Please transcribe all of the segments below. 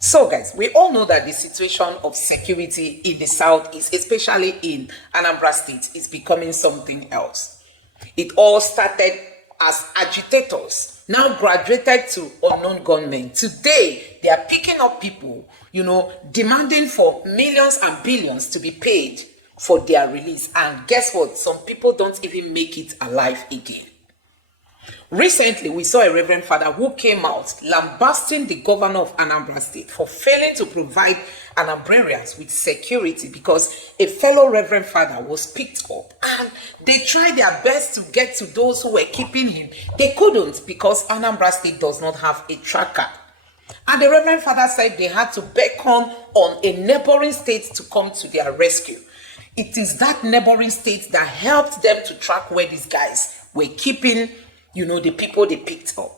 So, guys, we all know that the situation of security in the southeast, especially in Anambra State, is becoming something else. It all started as agitators, now graduated to unknown gunmen. Today, they are picking up people, demanding for millions and billions to be paid for their release. And guess what? Some people don't even make it alive again. Recently, we saw a reverend father who came out lambasting the governor of Anambra State for failing to provide Anambrarians with security because a fellow reverend father was picked up and they tried their best to get to those who were keeping him. They couldn't because Anambra State does not have a tracker. And the reverend father said they had to beckon on a neighboring state to come to their rescue. It is that neighboring state that helped them to track where these guys were keeping the people they picked up.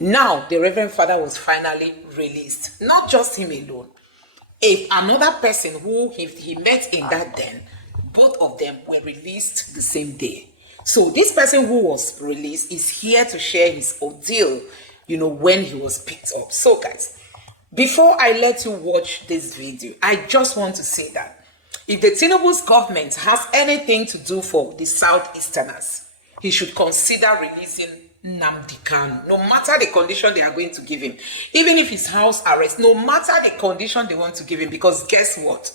Now, the Reverend Father was finally released. Not just him alone. Another person who he met in that den, both of them were released the same day. So this person who was released is here to share his ordeal, when he was picked up. So guys, before I let you watch this video, I just want to say that if the Tinubu's government has anything to do for the Southeasterners, he should consider releasing Nnamdi Kanu, no matter the condition they are going to give him. Even if it's house arrest, no matter the condition they want to give him. Because guess what?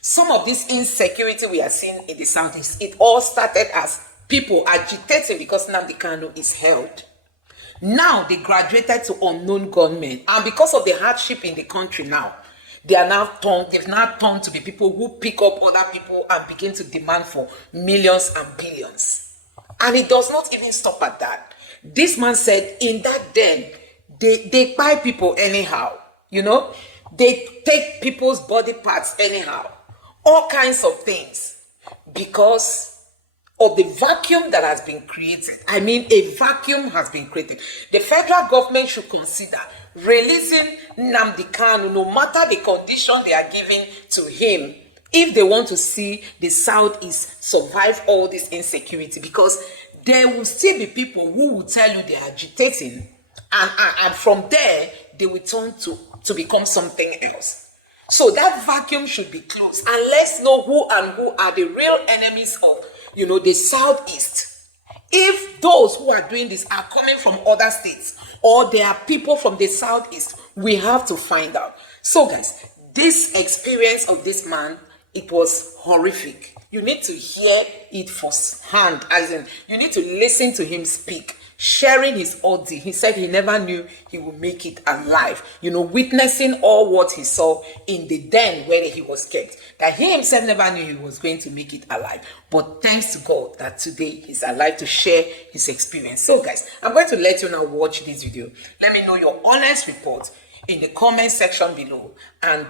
Some of this insecurity we are seeing in the Southeast, it all started as people agitating because Nnamdi Kanu is held. Now they graduated to unknown gunmen. And because of the hardship in the country now, they've now turned to be people who pick up other people and begin to demand for millions and billions. And it does not even stop at that. This man said in that den, they buy people anyhow. They take people's body parts anyhow. All kinds of things. Because of the vacuum that has been created. I mean, a vacuum has been created. The federal government should consider releasing Nnamdi Kanu, no matter the condition they are giving to him, if they want to see the Southeast survive all this insecurity, because there will still be people who will tell you they are agitating, and from there they will turn to become something else. So that vacuum should be closed, and let's know who are the real enemies of the Southeast. If those who are doing this are coming from other states, or they are people from the Southeast, we have to find out. So guys, this experience of this man, it was horrific. You need to hear it firsthand, as in, you need to listen to him speak, sharing his ordeal. He said he never knew he would make it alive, witnessing all what he saw in the den where he was kept, that he himself never knew he was going to make it alive. But thanks to God that today he's alive to share his experience. So guys, I'm going to let you now watch this video. Let me know your honest report in the comment section below. And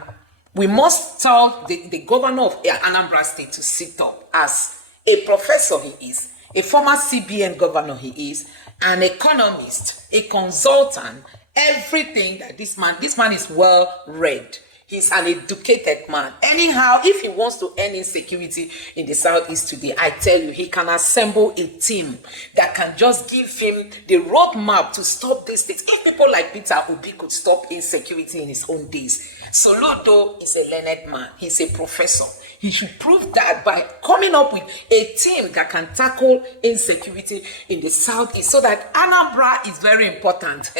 we must tell the governor of Anambra State to sit up, as a professor he is, a former CBN governor he is, an economist, a consultant, everything that this man is well read. He's an educated man. Anyhow, if he wants to end insecurity in the Southeast today, I tell you, he can assemble a team that can just give him the roadmap to stop these things. If people like Peter Obi could stop insecurity in his own days, Soludo is a learned man. He's a professor. He should prove that by coming up with a team that can tackle insecurity in the Southeast, so that Anambra is very important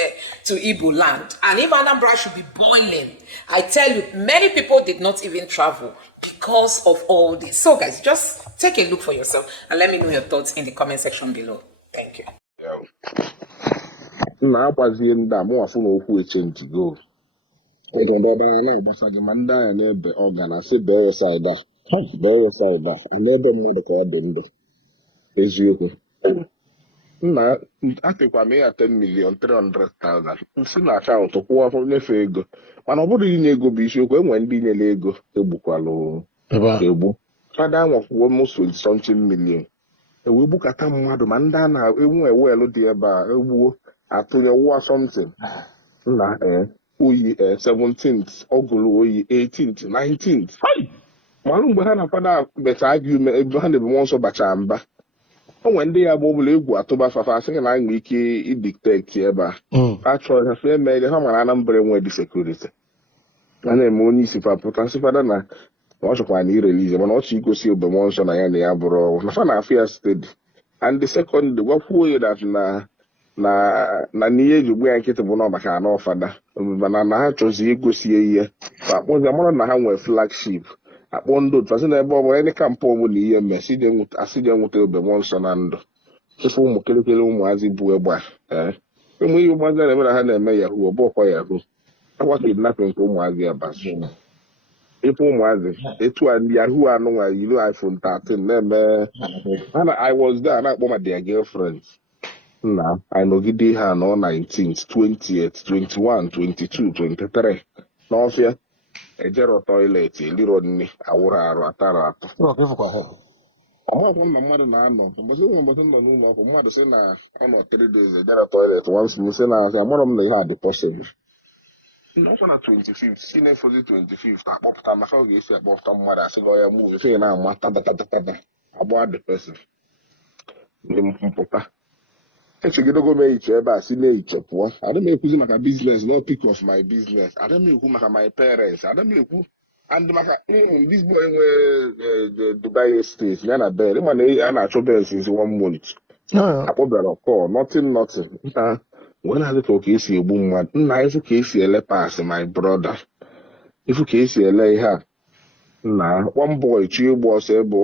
to Igbo land. And if Anambra should be boiling, I tell you, many people did not even travel because of all this. So guys, just take a look for yourself and let me know your thoughts in the comment section below. Thank you. Nna atịkwa m ya 10,300,000 nsi na akaụntụ kwụọ ọfọ nyefe ego, mana ọ bụrụ inye ego bụ isiokwu. Enwe ndị nyere ego egbukwalụ egbu. Fada anwakwuo mụsụ something million ewe gbukata mmadụ, ma ndị a na-enwe ewelu dị ebe a egbuo atụnye wụwa something na oyi 17th ọgụlụ oyi 18th 19th. Malụ mgbe ha na fada beta argument ebe ha na-ebe nsọ bacha mba. Onwe ndị ya bụ ọbụla egwu atụba fafa asị na anyị nwere ike idictate ebe a achọrọ ha fe emere ha mara Anambra enwe dị security. a na-eme onye isi papụta sịfada na ọ chọkwa na irelize mana ọ chọ igosi obemọ nsọ na ya na ya bụrụ na fa na-afụ ya stedi and the second gwakwuo ya that na n'ihe eji ugbu ya nkịtị bụ na maka anọ fada mana na ha chọzi igosi ihe akpọzi amara na ha nwere flagship akpọ ndị otu asị na ebe ọ bụla ndị kampụ ọbụla ihe mme asị je nweta obemọ nsọ na ndụ ịfụ ụmụ kelekele ụmụazị bụ egbe ụmụ ihe ụmụazị na-eme na ha na-eme yahoo ọ bụkwa yahoo akwa kidnapping nke ụmụazị ya bazi ịfụ ụmụazị etu a yahoo anụnwa yiri iPhone 13 na-eme I was there na-akpọ ma their girlfriends na anyị nọgide ha nọ 19th 20th 21 22 23 n'ọfịa ejero toilet eliro nne awụrụ arụ atara atọ ọmakwụ na mmadụ na-anọ mbọsị nwe mbọsị nọ n'ụlọ ọkụ mmadụ sị na ọ nọ 3 days ejero toilet once sị na asị amarọ m na ihe a dị possible n'ọsọ na 25th si na-efozi 25th akpọpụta maka ọ ga-esi akpọpụta mmadụ asị gị ọya mụ efe na-ama tatatatata agbụ the person ndị mpụta echegidego m ehiche ebe a si na-ehiche pụọ ada m ekwuzi maka biznes no pick of my business ada m ekwu maka my parents ada m ekwu and maka this boy nwee Dubai estate ya na bed ịma na a na-achọ bed since 1 month akpọbịara call nothing nta wee na-adị ka ka esi egbu mmadụ nna ifu ka esi ele pass my brother ifu ka esi ele ihe a nna one boy chi egbu ọsọ ebe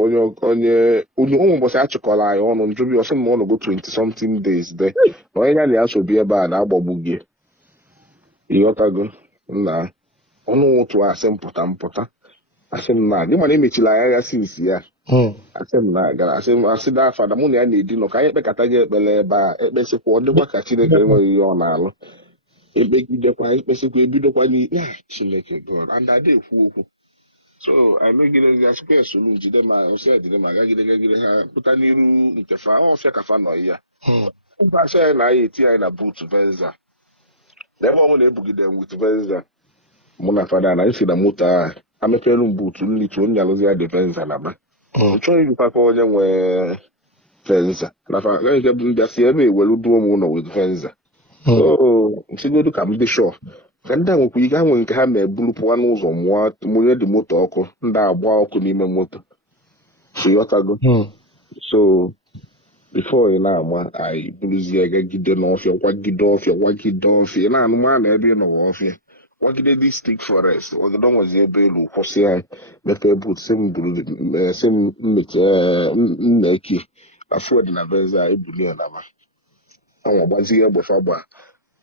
onye ụmụ ụbọchị achịkọrọ anyị ọnụ njụbi ọsọ na ọnụgo 20 something days de na onye ya na ya sobi ebe a na-agbagbu gị ịghọtago nna ọnụ ụtụ asị mpụta asị m na gị mana emechila anya ya sinsi ya asị m na gara asị da fada mụ na ya na-edi nọ ka anyị ekpekata gị ekpele ebe a ekpesikwa ọ dịkwa ka Chineke enweghị ihe ọ na-alụ ekpegidekwa ekpesikwa ebidokwa n'ihe Chineke God and ada ekwu okwu so emegidezi asịkwa ya solu jide ma osi jide ma gagide ha pụta n'iru nke fa ọfịa ka fa nọ ya ụbọchị anyị na-aya eti anyị na boot Venza ebe ọ bụla ebugide wit Venza mụ na fada na isi na moto a amepelu m buutu nlitu onye alụzi ya dị Venza na ba chọghị ịjụkwa ka onye nwee Venza na fa gaghị ndị asị ebe ewelu duo m ụlọ wit Venza nsigodu ka m dị shọ ka ndị a nwekwa ike ha nwere nke ha na-ebulu pụwa n'ụzọ mụnye dị moto ọkụ ndị agba ọkụ n'ime moto ịghọtago so before ị na-ama anyị buruzie gagide n'ọfịa kwagide ọfịa na-anụma na ebe ị nọwa ọfịa kwagide dị stik forest wagide onwezi ebe elu kwụsị anyị mepee but si m mmeki na fued na Venza ebulie na ma anwa gbazie egbefa gba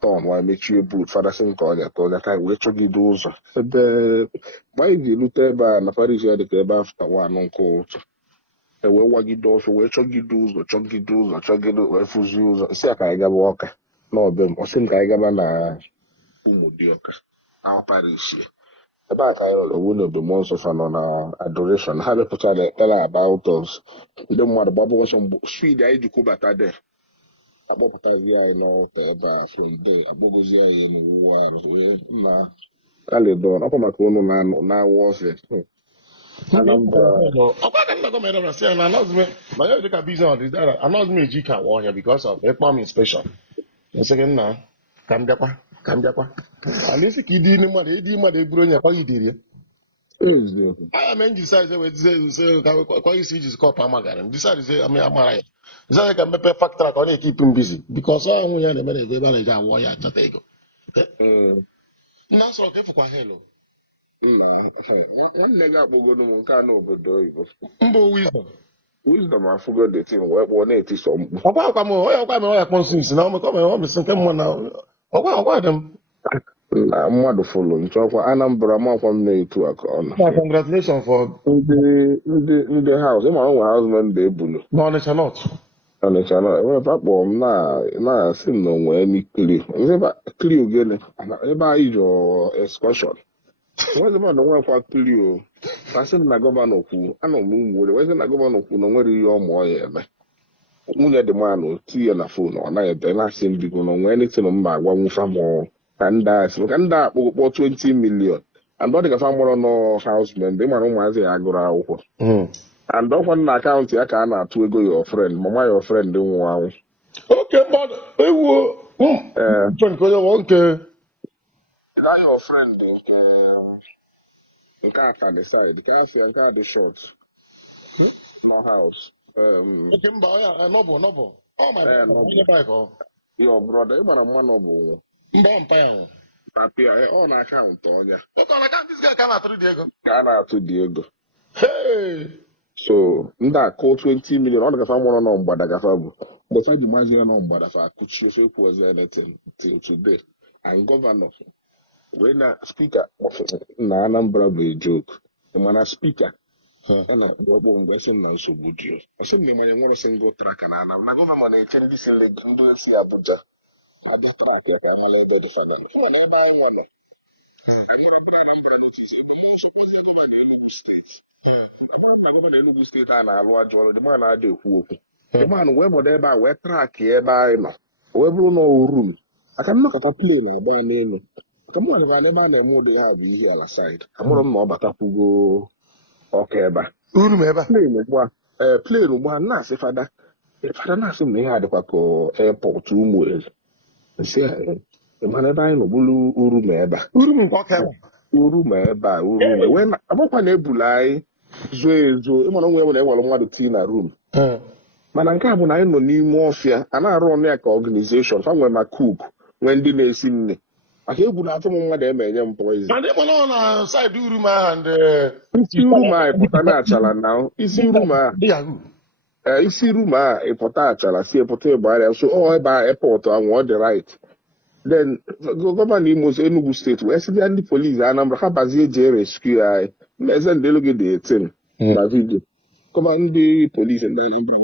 tọn wa mechie but fadasị nke ọnya ka ọnya ka wee chọgide ụzọ ebe mgbe anyị ga-erute ebe a na Paris ya dịka ebe afta wanụ nke ụtụ ewee wagide ọfịa wee chọgide ụzọ wee fụzie ụzọ nsị a ka anyị gaba Ọka n'ọbe m ọsị m ka anyị gaba na Ụmụdịọka ahụ Paris ebe a ka anyị nọrọ nwunye obemọ nsọ fa nọ na adoration ha mepụtara ekpere about us ndị mmadụ gbaba ọsọ mgbe speed anyị ji kwụbata de akpọpụtazi anyị n'ọta ebe a Friday akpọgozi anyị n'ụwa arụ wee na alidon ọkwa maka unu na-awụ ọfịa Anambra dịka biznes anaghịzi m eji ike awa ọhịa because of ịkpọ m inspection esegị nna ka m bịakwa alaisi ka ịdị mmadụ eburu onye akpagidere ya anya me njisaize wee kwa isi iji skọp amagara njisaize amara ya jisaize ka mmepe factory ka ọ na-ekipụ m bizi because ọ nwụ ya na-emere ego ebe a na-eji awọ ya achọta ego nna sọrọ ka ịfụkwa helo nwanne gị akpọgodo m nke a n'obodo oyibo mba wisdom afụgo the thing wee kpọọ na-etisọ mkpu ọkwa m onye akpọ nsọ isi na ọmịsị nke mma na ọkwa dị m na mmadụ fụlụ nchọkwa Anambra makwa m na-etu aka ọ na congratulations for ndị haus ịma nwe haus memba ebulu n'Ọnịcha North Ọnịcha na ewebe akpọ m na-asị m na onwe kli ogene ebe anyị jụ excursion nwezi mmadụ nwekwa kli o asị m na gọvanọ kwu anọ m Ụmụwere wezi na gọvanọ kwu na onwere ihe ọmụọ ya eme nwunye dị manụ tinye na fon ọ naghị ebe na-asị m bigo na onwe anything mba agwa nwụfa m ka ndị akpụkpọ 20 million and ọ dị ka fa mụrụ nọ houseman dị mara ụmụazị ya agụrụ akwụkwọ and ọkwa na akaụntụ ya ka a na-atụ ego your friend mama your friend nwụrụ anwụ oke mmadụ ewuo nke Is that your friend? Nke a ka the side, nke afia nke a the short. No house. Okay, mba, ya, novel. Oh my God, No, onye bike oh. your brother, ịma na mmanụ bụ Mba mpa ya nwe. papịa ọ na akaụntụ ọnya Ego na account this guy ka na-atụrụ dị ego. ka a na-atụ dị ego. Hey. So ndị akụ 20 million ọ dịgafa mụrụ nọ mgbada gafa bụ bụta ji mazi ya nọ mgbada fa akụchi ofe kwuozi anything till today. And governor wee na spika na Anambra bụ a joke. Mana spika na ọkpọ mgbe esi na nsogbu dị o. Ọsị m na ịmanye nwere single track na Anambra na gọvanọ na-eche ndị si Abuja abịa trak ya ka ha lee ebe dị fada fụ na ebe anyị nwa nọ Enugu steeti abụrụ m na gọvanọ Enugu steeti a na-alụ ajọ ọrụ dị ma na-aja ekwu okwu dịmanụ wee bọdo ebe a wee trak ebe anyị nọ wee bụrụ na orum aka nnọkọta plen agba n'elu aka mụ nwadebe ebe a na-eme ụdị ha bụ ihe ala said amụrụ m na ọ batakwugo ọka ebe a plen ugbu a na-asị fada na-asị m na ihe adịkwa ka airport ụmụ eze nsị mana ebe anyị nọ bụrụ uru ma ebe a wee agbakwa na-ebulu anyị zoo ezo ịmana onwe nwere ewere mmadụ tii na rum mana nke a bụ na anyị nọ n'ime ọfịa a na-arụ ọnụ ya ka ọganizeshọn fa nwere ma cook nwee ndị na-esi nne maka egwu na-atụ m mmadụ emenye m poizin isi rum a ịpụta na achala na isi rum a ịpụta achala si ịpụta ịgbagharịa so ọ ebe a airport anwụ ọ dị right. Then gọvanọ Imo Enugu steeti wee sị bịa ndị polisi Anambra ha bazie jee rescue anyị mmeze ndị elu gị dị 18 na vidio gọvanọ ndị polisi ndị Anambra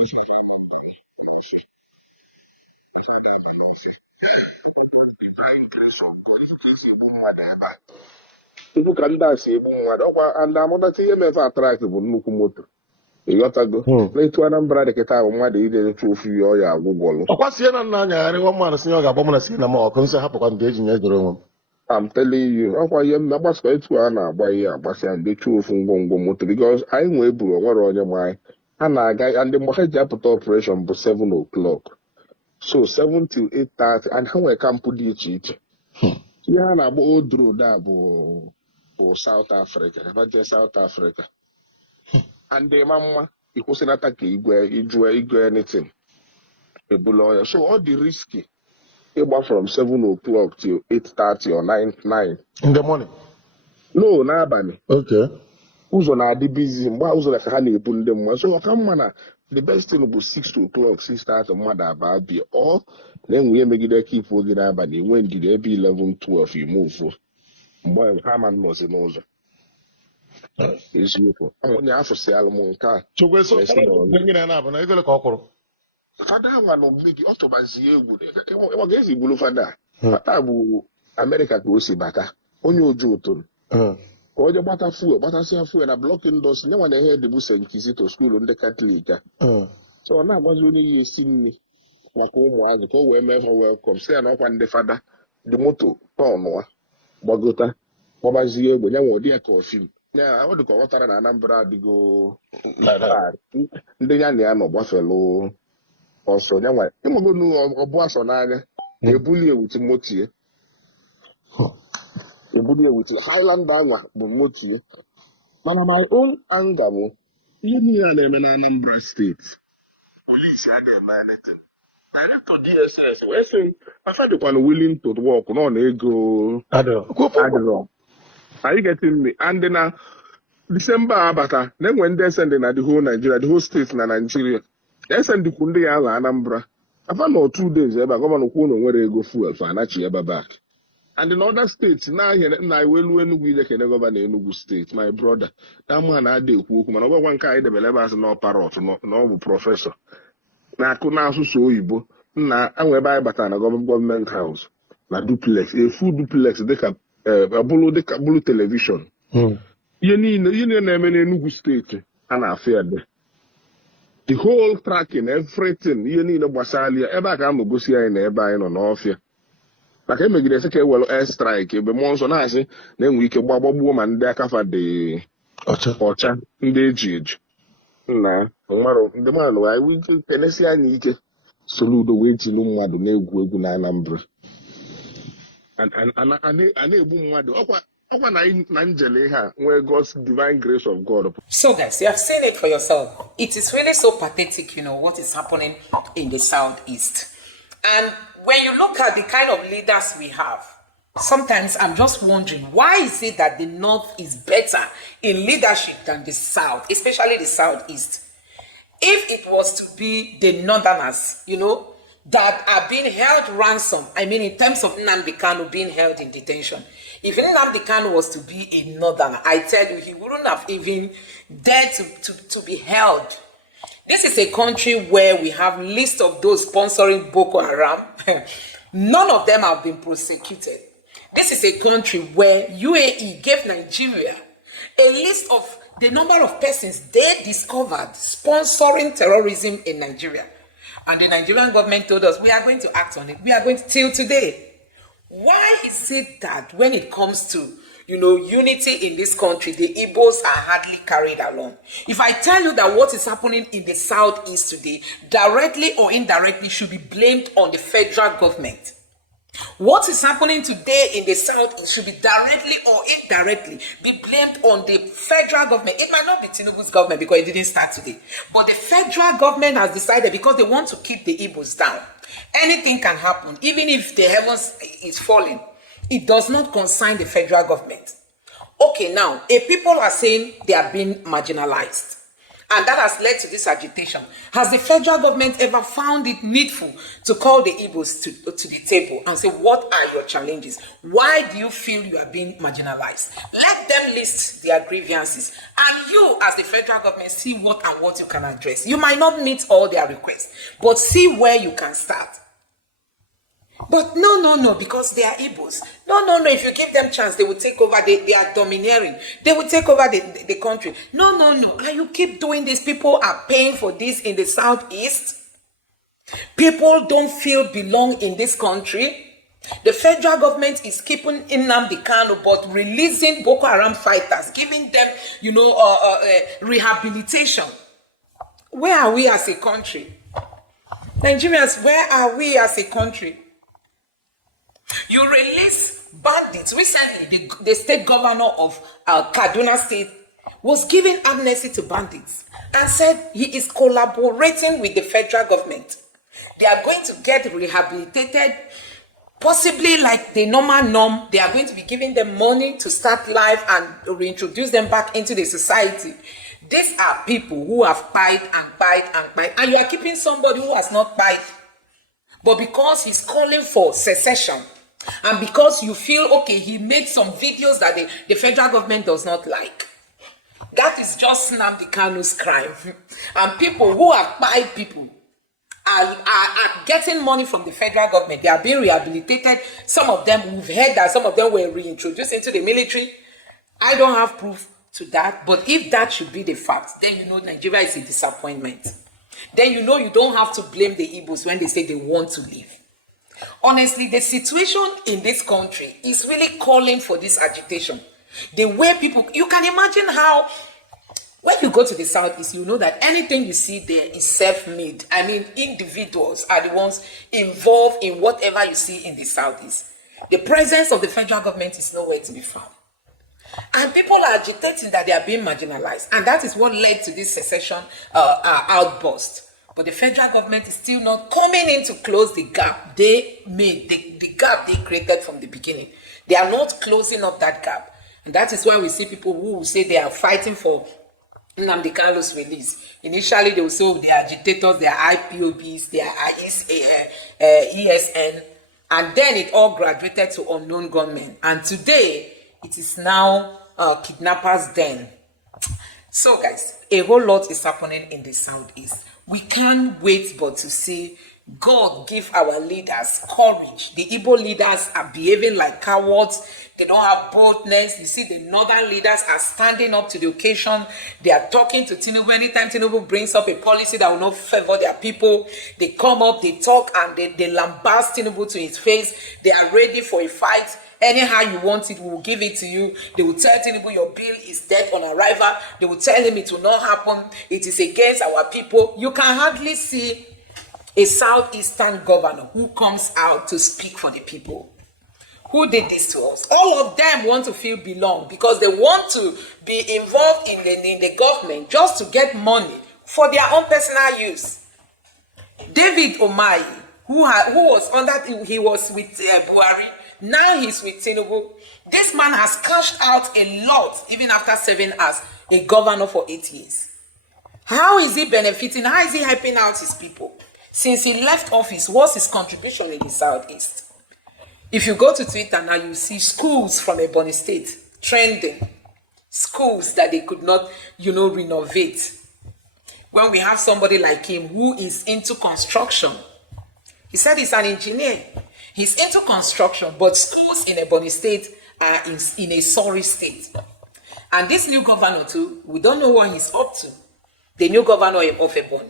tupu ka ndị a si egbu mmadụ ọkwa ndị amụtacha ihe mefe atrak bụ nnukwu moto ịghọtago na-etu Anambra dị kịta bụ mmadụ ide etu ofu ya ọya agwụgwọlụ ọkwasie na nna anyagharị nwa mmadụ si ọ ga-agba m na si na m ọkụ nsị hapụkwa ndị eji nye doro onwe m I'm telling you ọkwa ihe m agbasakwa etu a na-agba ihe agbasịa ndị chuo ofu ngwongwo moto because anyị nwee buru onwere onye ma anyị ha na-aga ndị mgbe ha ji apụta operation bụ 7 o'clock so 7 till 8:30 and ha nwere kampụ dị iche iche ihe ha na-agba old road a bụ South Africa ebe South Africa and ịma mma ịkwụsịnata ka igwe anything ebula ọnya so ọ dị risky ịgba from 7 o'clock till 8:30 or 9 in the morning no n'abalị okay ụzọ na-adị busy mgbe ụzọ ka ha na-ebu ndị mmadụ so ọka mma na the best thing bụ 6 o'clock 6:30 mmadụ abụọ bịa ọ na-enwe ihe megide ka ifu oge n'abalị enwe ndidi ebe 11-12 ime ụfụ mgbe ha ma nọzi n'ụzọ eziokwu onye afọ si alụm nke a fada nwa na mmegi ọ tụbazie egwu ọ ga-ezi gburu fada fada bụ Amerịka ka o si bata onye oju ụtụrụ ka o je gbatasịa fuel na blọk ndọs nye nwa na ihe dịbụ St. Kizito skuulu ndị Katọlik a so ọ na-agbazi onye ya esi nri maka ụmụazụ ka o wee mee ha welkọm si ya na ọkwa ndị fada dị moto tọnụa gbagota gbabazie egbe nye nwe ụdị ya ka ọfim ya ọ dị ka ọ ghọtara na Anambra adịgo ndị ya na ya nọ gbafelu ọsọ nyanwa ịmagonu ọbụ asọ n'anya ebuli ewuti Highlander anwa bụ motie mana my own anger bụ ihe niile a na-eme na Anambra steeti polisi adịghị eme anything director DSS wee sị afadịkwana willing to work nọ na ego adịrọ anyị getting me and na December abata na-enwe ndị esendị na the whole Nigeria the whole state na Nigeria esendịkwu ndị ya ala Anambra afa nọ 2 days ebe a gọvanọ kwuo na nwere ego fuel fa anachi ebe back and in other states na-ahịa na iwelu Enugu ile kene gọvanọ Enugu steeti my brother na ama na-ada ekwu okwu mana ọgbakwa nke anyị debere ebe asị na parrot na ọ bụ prọfesọ na-akụ n'asụsụ oyibo nna anwe ebe anyị batara na gọọmenti haus na duplex efu duplex dịka bụrụ telivishọn ihe niile na-eme n'Enugu steeti a na-afụ ya dị the whole tracking everything ihe niile gbasara ya ebe a ka a gosi anyị na ebe anyị nọ n'ọfịa maka emegide sị ka ewelu air strike ebe mmụọ nsọ na-asị na-enwe ike gbagbuo ma ndị akafa dị ọcha ndị eji na ndị mmadụ anyị ike tenesi anya ike Soludo wee jilu mmadụ na-egwu egwu na Anambra a na-egbu mmadụ ọkwa na njele ihe a nwee God's divine grace of God. So guys, you have seen it for yourself. It is really so pathetic, what is happening in the Southeast. And when you look at the kind of leaders we have, sometimes I'm just wondering, why is it that the North is better in leadership than the South, especially the Southeast? If it was to be the Northerners, that are being held ransom, I mean in terms of Nnamdi Kanu being held in detention, if Nnamdi Kanu was to be a Northerner, I tell you, he wouldn't have even dared to be held. This is a country where we have list of those sponsoring Boko Haram. None of them have been prosecuted. This is a country where UAE gave Nigeria a list of the number of persons they discovered sponsoring terrorism in Nigeria. And the Nigerian government told us, we are going to act on it. We are going to till today. Why is it that when it comes to, unity in this country, the Igbos are hardly carried along? If I tell you that what is happening in the Southeast today, directly or indirectly, should be blamed on the federal government. What is happening today in the Southeast should be directly or indirectly be blamed on the federal government. It might not be Tinubu's government because it didn't start today. But the federal government has decided, because they want to keep the Igbos down. Anything can happen, even if the heavens is falling. It does not concern the federal government. Okay, now, people are saying they are being marginalized. And that has led to this agitation. Has the federal government ever found it needful to call the Igbos to the table and say, what are your challenges? Why do you feel you are being marginalized? Let them list their grievances. And you, as the federal government, see what you can address. You might not meet all their requests, but see where you can start. But no, because they are Igbos. No, if you give them chance, they will take over. They are domineering. They will take over the country. No. Can you keep doing this? People are paying for this in the Southeast. People don't feel belong in this country. The federal government is keeping Nnamdi Kanu, but releasing Boko Haram fighters, giving them, rehabilitation. Where are we as a country? Nigerians, where are we as a country? You release bandits. Recently, the state governor of Kaduna State was giving amnesty to bandits and said he is collaborating with the federal government. They are going to get rehabilitated, possibly like the normal norm. They are going to be giving them money to start life and reintroduce them back into the society. These are people who have fight, and you are keeping somebody who has not fight. But because he's calling for secession, and because you feel, okay, he made some videos that the federal government does not like, that is just Nnamdi Kanu's crime. And people who have fight people are getting money from the federal government. They are being rehabilitated. Some of them, we've heard that some of them were reintroduced into the military. I don't have proof to that, but if that should be the fact, then Nigeria is a disappointment. Then you don't have to blame the Igbos when they say they want to leave. Honestly, the situation in this country is really calling for this agitation. The way people, you can imagine how, when you go to the Southeast, you know that anything you see there is self-made. I mean, individuals are the ones involved in whatever you see in the Southeast. The presence of the federal government is nowhere to be found. And people are agitating that they are being marginalized. And that is what led to this secession outburst. But the federal government is still not coming in to close the gap they made, the gap they created from the beginning. They are not closing up that gap. And that is why we see people who will say they are fighting for Nnamdi Kanu's release. Initially, they will say, oh, they are agitators, they are IPOBs, they are ESN. And then it all graduated to unknown gunmen. And today, it is now kidnappers' den. So, guys, a whole lot is happening in the Southeast. We can't wait but to see God give our leaders courage. The Igbo leaders are behaving like cowards. They don't have boldness. You see, the northern leaders are standing up to the occasion. They are talking to Tinubu. Anytime Tinubu brings up a policy that will not favor their people, they come up, they talk, and they lambast Tinubu to his face. They are ready for a fight. Anyhow you want it, we will give it to you. They will tell Tinubu your bill is dead on arrival. They will tell him it will not happen. It is against our people. You can hardly see a southeastern governor who comes out to speak for the people, who did this to us. All of them want to feel belong because they want to be involved in the government just to get money for their own personal use. David Omayi, who was he was with Buhari, now he's with Tinubu. This man has cashed out a lot even after serving as a governor for 8 years. How is he benefiting? How is he helping out his people? Since he left office, what's his contribution in the Southeast? If you go to Twitter now, you see schools from Ebony State trending. Schools that they could not, renovate. When we have somebody like him who is into construction, he said he's an engineer. He's into construction, but schools in Ebony State are in a sorry state. And this new governor too, we don't know what he's up to. The new governor of Ebony.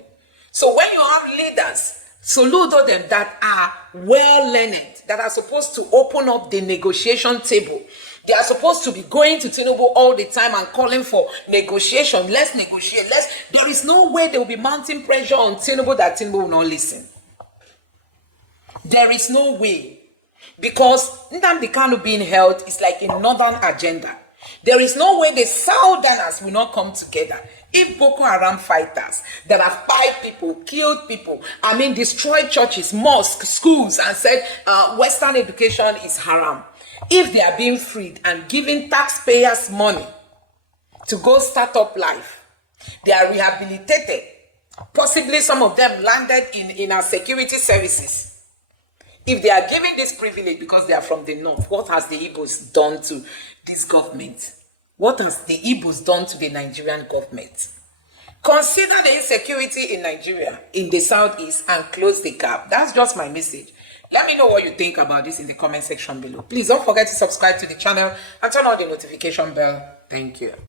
So when you have leaders, Soludo them that are well learned, that are supposed to open up the negotiation table. They are supposed to be going to Tinubu all the time and calling for negotiation. Let's negotiate. There is no way they will be mounting pressure on Tinubu that Tinubu will not listen. There is no way. Because Nnamdi Kanu being held is like a northern agenda. There is no way the Southerners will not come together. If Boko Haram fighters that have fired people, killed people, destroyed churches, mosques, schools, and said Western education is haram, if they are being freed and giving taxpayers money to go start up life, they are rehabilitated. Possibly some of them landed in our security services. If they are given this privilege because they are from the north, what has the Igbos done to this government? What has the Igbos done to the Nigerian government? Consider the insecurity in Nigeria, in the southeast, and close the gap. That's just my message. Let me know what you think about this in the comment section below. Please don't forget to subscribe to the channel and turn on the notification bell. Thank you.